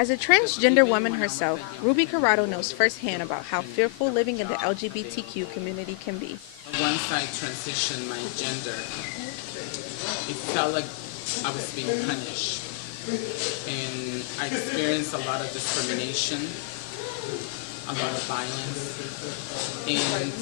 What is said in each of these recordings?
As a transgender woman herself, Ruby Corrado knows firsthand about how fearful living in the LGBTQ community can be. Once I transitioned my gender, it felt like I was being punished. And I experienced a lot of discrimination, a lot of violence. And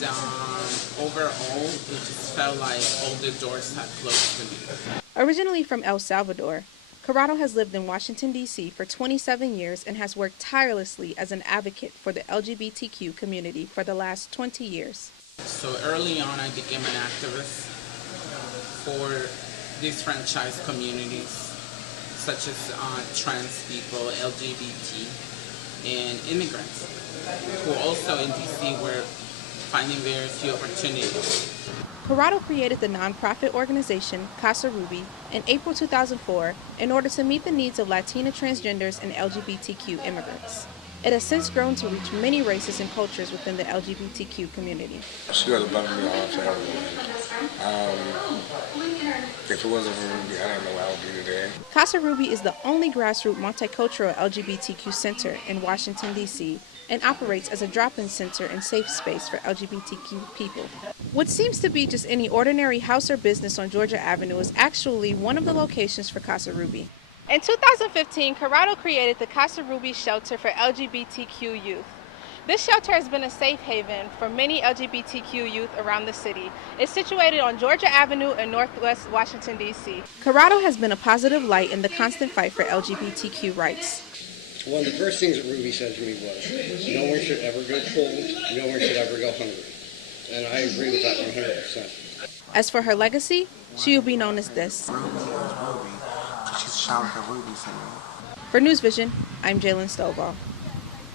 overall, it just felt like all the doors had closed to me. Originally from El Salvador, Corrado has lived in Washington, D.C. for 27 years and has worked tirelessly as an advocate for the LGBTQ community for the last 20 years. So early on, I became an activist for disfranchised communities, such as trans people, LGBT, and immigrants, who also in DC were finding very few opportunities. Corrado created the nonprofit organization Casa Ruby in April 2004 in order to meet the needs of Latina transgenders and LGBTQ immigrants. It has since grown to reach many races and cultures within the LGBTQ community. She was above me all to everyone. If it wasn't for Ruby, I don't know where I would be today. Casa Ruby is the only grassroots multicultural LGBTQ center in Washington, D.C., and operates as a drop-in center and safe space for LGBTQ people. What seems to be just any ordinary house or business on Georgia Avenue is actually one of the locations for Casa Ruby. In 2015, Corrado created the Casa Ruby shelter for LGBTQ youth. This shelter has been a safe haven for many LGBTQ youth around the city. It's situated on Georgia Avenue in Northwest Washington, D.C. Corrado has been a positive light in the constant fight for LGBTQ rights. One of the first things that Ruby said to me was, no one should ever go cold, no one should ever go hungry. And I agree with that 100%. As for her legacy, she will be known as this. Ruby is Ruby. She's shouting her Ruby singing. For News Vision, I'm Jalen Stovall.